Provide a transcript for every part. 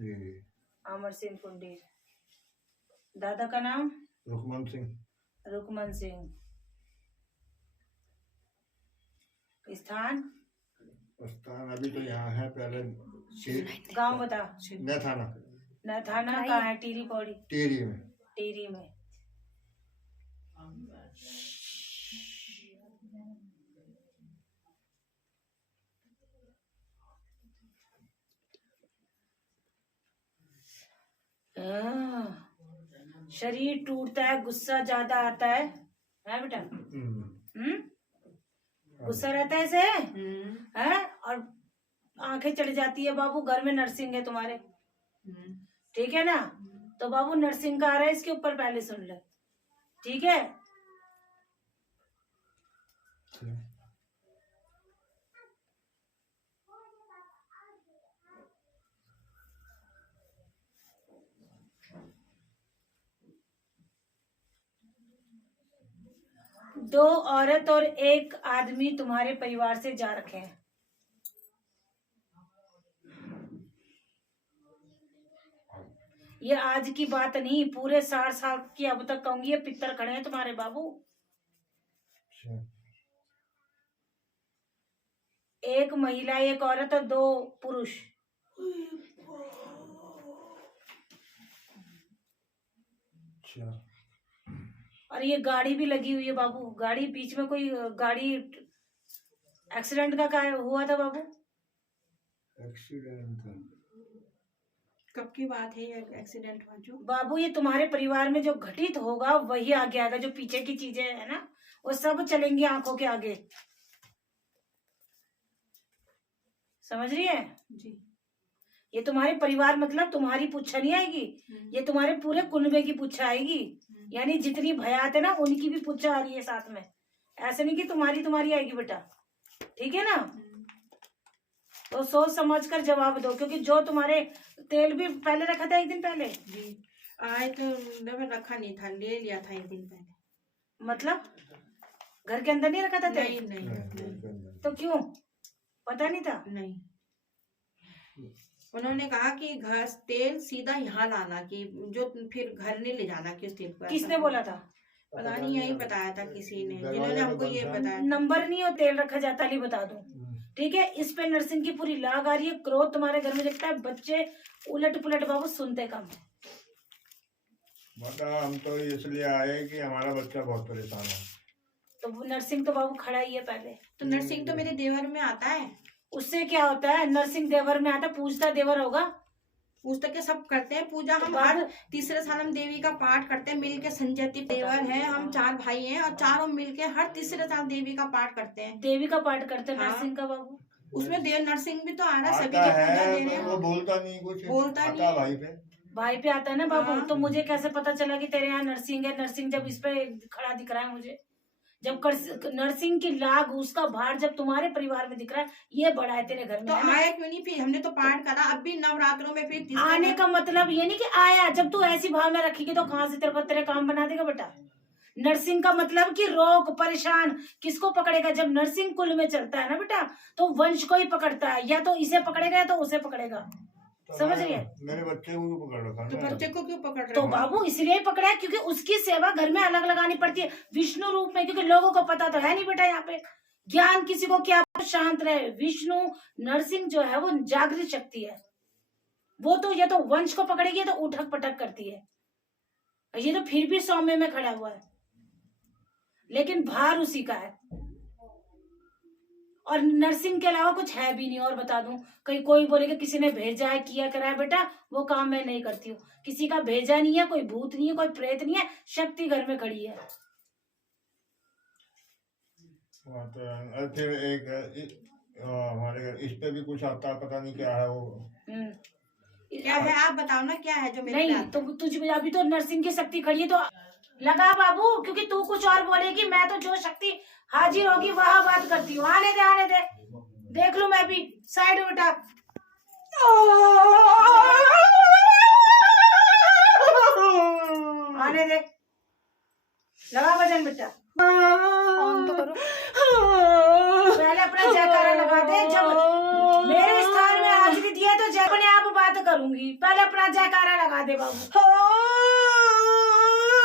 जी। अमर सिंह कुंडीर। दादा का नाम रुकमन सिंह। रुकमन सिंह। स्थान स्थान अभी तो यहाँ है, पहले गांव बता। न थाना। न थाना कहाँ है? टीरी पौड़ी। टेरी में। टेरी में। शरीर टूटता है, गुस्सा ज्यादा आता है बेटा? गुस्सा रहता है इसे है, और आंखें चढ़ जाती है। बाबू घर में नर्सिंग है तुम्हारे, ठीक है ना? तो बाबू नर्सिंग का आ रहा है, इसके ऊपर पहले सुन ले, ठीक है? दो औरत और एक आदमी तुम्हारे परिवार से जा रखे हैं। ये आज की बात नहीं, पूरे 60 साल की अब तक कहूंगी। ये पितर खड़े हैं तुम्हारे बाबू। एक महिला, एक औरत और 2 पुरुष। और ये गाड़ी भी लगी हुई है बाबू। गाड़ी बीच में कोई गाड़ी एक्सीडेंट का क्या हुआ था बाबू? एक्सीडेंट कब की बात है ये एक्सीडेंट हुआ जो? बाबू ये तुम्हारे परिवार में जो घटित होगा वही आगे आएगा। जो पीछे की चीजें है ना, वो सब चलेंगी आंखों के आगे। समझ रही है जी? ये तुम्हारे परिवार मतलब तुम्हारी पुच्छा नहीं आएगी, ये तुम्हारे पूरे कुनबे की पुच्छा आएगी। यानी जितनी भयात है ना, उनकी भी पुच्छा आ रही है साथ में। ऐसे नहीं कि तुम्हारी आएगी बेटा, ठीक है ना? तो सोच समझ कर जवाब दो, क्योंकि जो तुम्हारे तेल भी पहले रखा था एक दिन पहले। जी आए तो रखा नहीं था, ले लिया था एक दिन पहले। मतलब घर के अंदर नहीं रखा था तेल? नहीं। तो क्यों, पता नहीं था? नहीं, उन्होंने कहा कि घर तेल सीधा यहाँ लाना, कि जो फिर घर नहीं ले जाना कि उस तेल को। किसने बोला था? पता नहीं, यही बताया था किसी ने, जिन्होंने हमको ये बताया। नंबर नहीं हो तेल रखा जाता, नहीं बता दूं, ठीक है? इस पे नर्सिंग की पूरी लाग आ रही है। क्रोध तुम्हारे घर में दिखता है। बच्चे उलट पुलट बाबू सुनते कम है। बता, हम तो इसलिए आए कि हमारा बच्चा बहुत परेशान है। तो नर्सिंग तो बाबू खड़ा ही है पहले। तो नर्सिंग तो मेरे देवर में आता है। उससे क्या होता है? नर्सिंग देवर में आता, पूजता देवर होगा। पूजता के सब करते हैं पूजा। हम हर तीसरे साल हम देवी का पाठ करते हैं मिलके। संजयती देवर है, हम 4 भाई हैं और चारों मिलके हर तीसरे साल देवी का पाठ करते हैं। देवी का पाठ करते हैं। हाँ। नर्सिंग का बाबू उसमें देव नर्सिंग भी तो आ रहा है, सभी के पूजा दे रहे हैं। वो बोलता नहीं कुछ, बोलता नहीं, भाई पे आता है ना बाबू। हाँ। तो मुझे कैसे पता चला कि तेरे यहाँ नर्सिंग है? नर्सिंग जब इस पे खड़ा दिख रहा है मुझे, जब नर्सिंग की लाग, उसका भार जब तुम्हारे परिवार में दिख रहा है, ये बड़ा है तेरे घर में। तो आया क्यों नहीं? फिर हमने तो पाठ करा, अब भी नवरात्रों में फिर आने का मतलब ये नहीं कि आया। जब तू ऐसी भावना रखेगी तो कहाँ से तेरे काम बना देगा बेटा? नर्सिंग का मतलब कि रोग परेशान किसको पकड़ेगा? जब नर्सिंग कुल में चलता है ना बेटा, तो वंश को ही पकड़ता है। या तो इसे पकड़ेगा या तो उसे पकड़ेगा। समझ रही है? मेरे बच्चे को पकड़ रखा। तो बच्चे को क्यों पकड़ रहे? तो बाबू इसलिए पकड़ा है क्योंकि उसकी सेवा घर में अलग लगानी पड़ती है विष्णु रूप में। क्योंकि लोगों को पता तो है नहीं बेटा, यहाँ पे ज्ञान किसी को क्या, शांत रहे। विष्णु नर्सिंग जो है वो जागृत शक्ति है। वो तो ये तो वंश को पकड़ेगी तो उठक पटक करती है। ये तो फिर भी सौम्य में खड़ा हुआ है, लेकिन भार उसी का है। और नर्सिंग के अलावा कुछ है भी नहीं। और बता दूं, कहीं कोई बोलेगा किसी ने भेजा है, किया करा है, बेटा वो काम मैं नहीं करती हूँ। किसी का भेजा नहीं है, कोई भूत नहीं है, कोई प्रेत नहीं है, शक्ति घर में खड़ी है। फिर एक हमारे घर इस पे भी कुछ आता, पता नहीं क्या है वो। क्या है आप बताओ ना, क्या है जो मेरे नहीं तो तुझे अभी तो नर्सिंग की शक्ति खड़ी है तो लगा बाबू। क्योंकि तू कुछ और बोलेगी, मैं तो जो शक्ति हाजिर होगी वह बात करती हूँ। आने दे देख लू मैं भी। साइड उठा, आने दे, लगा वजन बेटा। ऑन तो करो, पहले अपना जयकारा लगा दे। जब मेरे स्थान में हाजिरी दिया तो जय अपने आप बात करूंगी। पहले अपना जयकारा लगा दे बाबू।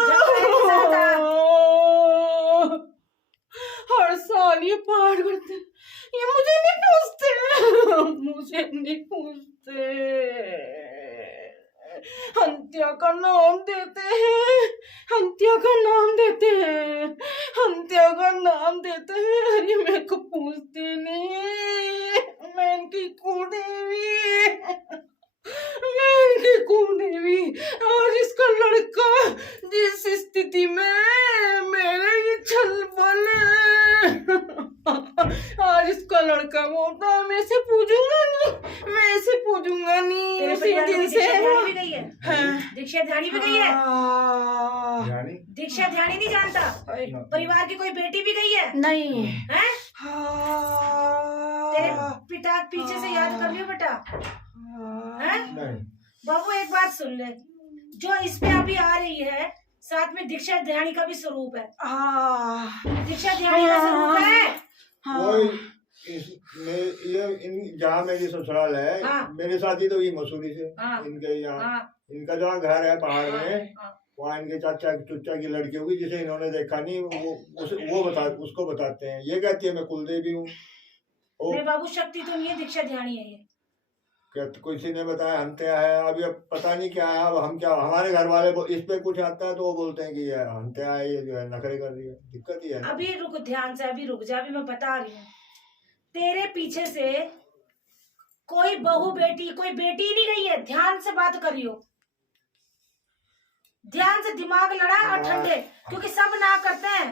जयकारे के साथ आ। हर साल ये पाठ करते, ये मुझे नहीं पूछते, मुझे नहीं पूछते, हंत्या का नाम देते हैं, हंत्या का नाम देते हैं, हंत्या का नाम देते हैं। अरे मेरे को पूछते नहीं, मैं इनकी कुलदेवी, मैं इनकी कुलदेवी। आज इसका लड़का जिस स्थिति में मेरे ये छल बल, आज इसका लड़का बोलता है मैं इसे पूजूंगा नहीं, मैं इसे पूजूंगा नहीं। तेरे उसी परिवार में दिन से दीक्षा ध्यानी भी गई है? हाँ। दीक्षा ध्यानी भी गई है? यानी दीक्षा ध्यानी नहीं जानता? परिवार की कोई बेटी भी गई है? नहीं हैं? तेरे पिता के पीछे से याद कर लियो बेटा। हैं? नहीं, बाबू एक बात सुन ले, जो इस पे अभी आ रही है साथ में दीक्षा ध्यानी का भी स्वरूप है। दीक्षा ध्यानी का स्वरूप है। कोई जहाँ मेरी ससुराल है, हाँ। मेरी शादी तो ये मसूरी से, हाँ। इनके यहाँ, हाँ। इनका जहाँ घर है पहाड़ में, हाँ। वहाँ इनके चाचा चुच्चा की लड़की होगी जिसे इन्होंने देखा नहीं, उसको बताते हैं। ये कहती है मैं कुलदेवी हूँ। नहीं बाबू, शक्ति तो नहीं है, दीक्षा ध्यानी है ये। किसी ने बताया हंत्या है, अभी अब पता नहीं क्या है। अब हम क्या, हमारे घर वाले इस पे कुछ आता है तो वो बोलते हैं कि ये हंत्या है, ये जो है नखरे कर रही है। दिक्कत ही है। अभी रुक, ध्यान से अभी रुक जा, अभी मैं बता रही हूँ। तेरे पीछे से कोई बहू बेटी, कोई बेटी नहीं गई है। ध्यान से बात करियो, ध्यान से दिमाग लड़ा और ठंडे, क्योंकि सब ना करते हैं।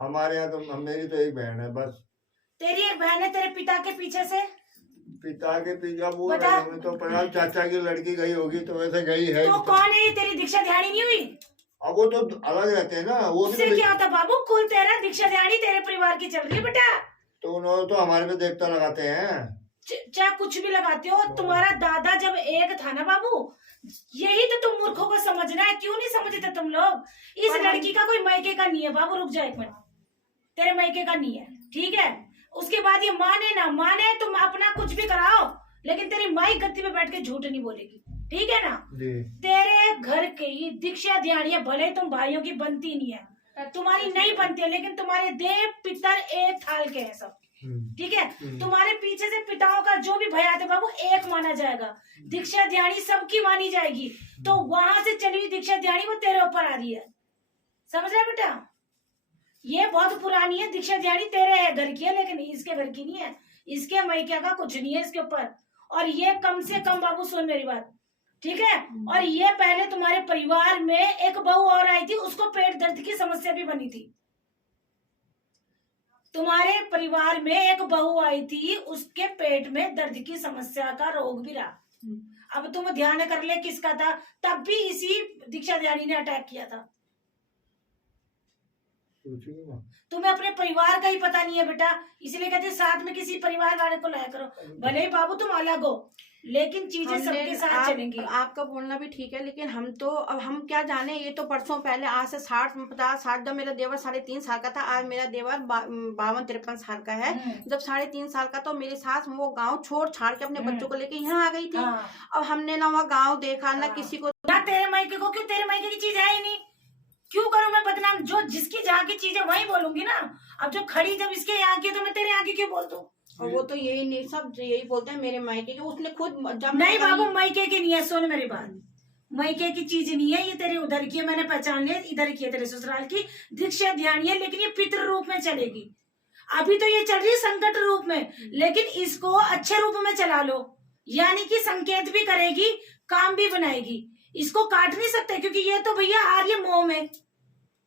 हमारे यहाँ तो मेरी तो एक बहन है बस। तेरी एक बहन है, तेरे पिता के पीछे से? पिता के पीछे वो बता। तो पता चाचा की लड़की गई होगी तो वैसे गई है। तो कौन है ये? तेरी दीक्षा ध्यानी नहीं हुई? अब वो तो अलग रहते हैं ना, वो भी उससे तो क्या होता बाबू? कुल तेरा दीक्षा ध्यानी तेरे परिवार की चल रही है बेटा। तो उन्होंने तो हमारे पे देवता लगाते हैं। चाहे कुछ भी लगाते हो, तुम्हारा दादा जब एक था ना बाबू, यही तो तुम मूर्खों को समझना है। क्यों नहीं समझते तुम लोग? इस लड़की का कोई मायके का नहीं है बाबू। रुक जा एक मिनट, तेरे मायके का नहीं है, ठीक है? उसके बाद ये माने ना माने, तुम अपना कुछ भी कराओ, लेकिन तेरी माई गद्दी पे बैठ के झूठ नहीं बोलेगी, ठीक है ना? तेरे घर की दीक्षा ध्यानी है, भले तुम भाइयों की बनती नहीं है, तुम्हारी नहीं बनती है, लेकिन तुम्हारे देव पितर एक थाल के हैं सब, ठीक है? तुम्हारे पीछे से पिताओं का जो भी भयात है बाबू, एक माना जाएगा। दीक्षा ध्यानी सबकी मानी जाएगी। तो वहां से चली हुई दीक्षा ध्यानी वो तेरे ऊपर आ रही है, समझ रहे बेटा? ये बहुत पुरानी है दीक्षा ध्यानी, तेरे घर की है, लेकिन इसके घर की नहीं है। इसके मैके का कुछ नहीं है इसके ऊपर। और ये कम से कम बाबू सुन मेरी बात, ठीक है? और ये पहले तुम्हारे परिवार में एक बहू और आई थी, उसको पेट दर्द की समस्या भी बनी थी। तुम्हारे परिवार में एक बहू आई थी, उसके पेट में दर्द की समस्या का रोग भी रहा। अब तुम ध्यान कर ले किसका था, तब भी इसी दीक्षा ध्यानी ने अटैक किया था। तुम्हें अपने परिवार का ही पता नहीं है बेटा, इसलिए कहते साथ में किसी परिवार वाले को लाया करो। भले ही बाबू तुम अलग हो, लेकिन चीजें सबके साथ चलेंगी। आपका बोलना भी ठीक है, लेकिन हम तो अब हम क्या जाने। ये तो परसों पहले, आज से 60-50 जब मेरा देवर 3.5 साल का था, आज मेरा देवर 52-53 साल का है। जब 3.5 साल का तो मेरी सास वो गांव छोड़ छाड़ के अपने बच्चों को लेके यहाँ आ गई थी। अब हमने ना वहाँ गाँव देखा ना किसी को। ना तेरे मायके को, क्यों तेरे मायके की चीज है ही नहीं, क्यों करूं मैं बदनाम? जो जिसकी जहाँ की चीज है वही बोलूंगी ना। अब जो खड़ी जब इसके यहाँ की, तो मैं तेरे यहाँ की क्यों बोल दूं? और वो तो यही नहीं, सब यही बोलते हैं मेरे मायके के। उसने खुद जब नहीं बाबू, मायके की नहीं है, सुन मेरी बात, मायके की चीज नहीं है ये, तेरे उधर की है, मैंने पहचान लिया, इधर की है तेरे ससुराल की दीक्षा ध्यानी है, लेकिन ये पितृ रूप में चलेगी। अभी तो ये चल रही है संकट रूप में, लेकिन इसको अच्छे रूप में चला लो, यानी कि संकेत भी करेगी, काम भी बनाएगी। इसको काट नहीं सकते, क्योंकि ये तो भैया आ रही है मोह में,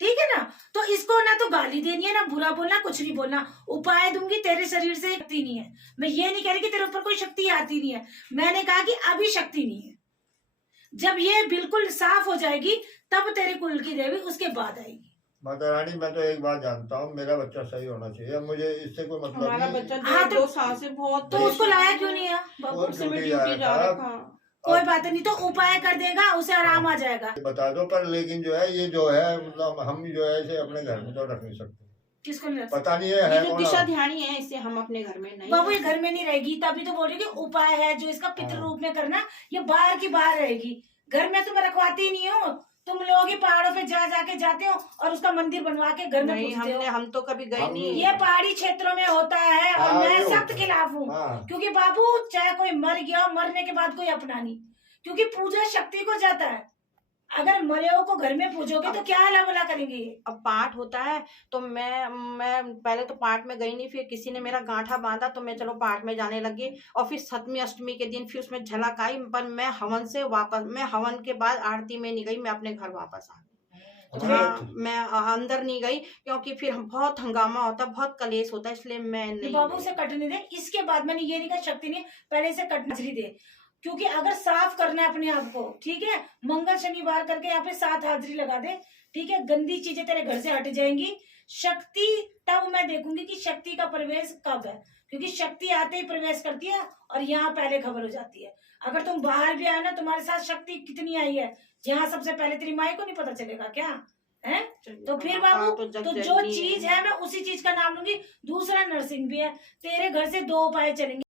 ठीक है ना? तो इसको ना तो गाली देनी है, ना बुरा बोलना, कुछ नहीं बोलना। उपाय दूंगी, तेरे शरीर से शक्ति नहीं है। मैं ये नहीं कह रही कि तेरे ऊपर कोई शक्ति आती नहीं है, मैंने कहा कि अभी शक्ति नहीं है। जब ये बिल्कुल साफ हो जाएगी तब तेरे कुल की देवी उसके बाद आएगी। माता रानी, मैं तो एक बात जानता हूँ, मेरा बच्चा सही होना चाहिए, मुझे इससे कोई मतलब हमारा नहीं। बच्चा हाँ, 2 साल से बहुत, तो उसको लाया क्यों नहीं है? वो उससे मैं ड्यूटी जा ड्यूटी जा रहा रहा था। था। कोई बात नहीं, तो उपाय कर देगा, उसे आराम आ जाएगा। बता दो, पर लेकिन जो है ये जो है मतलब हम जो है इसे अपने घर में तो रख नहीं सकते। किसको नहीं रख पता नहीं ये है जो कौन। दिशा ध्यानी है इसे हम अपने घर में नहीं बाबू ये घर में नहीं रहेगी, तभी तो बोल रही हूँ कि उपाय है जो इसका पितृ रूप में करना, ये बाहर की बाहर रहेगी। घर में तुम रखवाती नहीं हो, तुम लोग ही पहाड़ों पे जाके जाते हो और उसका मंदिर बनवा के घर में नहीं, पूजते हो। हम तो कभी गए हम- नहीं। ये पहाड़ी क्षेत्रों में होता है और हाँ, मैं ये सख्त होता है। खिलाफ हूँ। हाँ। क्योंकि बाबू चाहे कोई मर गया, मरने के बाद कोई अपना नहीं, क्योंकि पूजा शक्ति को जाता है। अगर मरे हो को घर में पूजोगे तो क्या हला भला करेंगे ये। अब पाठ होता है तो मैं पहले तो पाठ में गई नहीं, फिर किसी ने मेरा गांठा बांधा तो मैं चलो पाठ में जाने लगी। और फिर सप्तमी अष्टमी के दिन फिर उसमें झलक आई, पर मैं हवन के बाद आरती में नहीं गई, मैं अपने घर वापस आ गई। तो मैं अंदर नहीं गई क्योंकि फिर बहुत हंगामा होता, बहुत कलेश होता, इसलिए मैं नहीं बाबू गई। से कटने दे। इसके बाद मैंने ये नहीं कहा शक्ति नहीं, पहले से कटना दे, क्योंकि अगर साफ करना है अपने आप को, ठीक है, मंगल शनिवार करके यहाँ पे 7 हाजरी लगा दे, ठीक है, गंदी चीजें तेरे घर से हट जाएंगी। शक्ति तब मैं देखूंगी कि शक्ति का प्रवेश कब है, क्योंकि शक्ति आते ही प्रवेश करती है और यहाँ पहले खबर हो जाती है। अगर तुम बाहर भी आए ना, तुम्हारे साथ शक्ति कितनी आई है, यहाँ सबसे पहले तेरी माई को नहीं पता चलेगा क्या है? तो फिर बाबू तो जो चीज है मैं उसी चीज का नाम लूंगी। दूसरा नर्सिंग भी है, तेरे घर से 2 उपाय चलेंगे।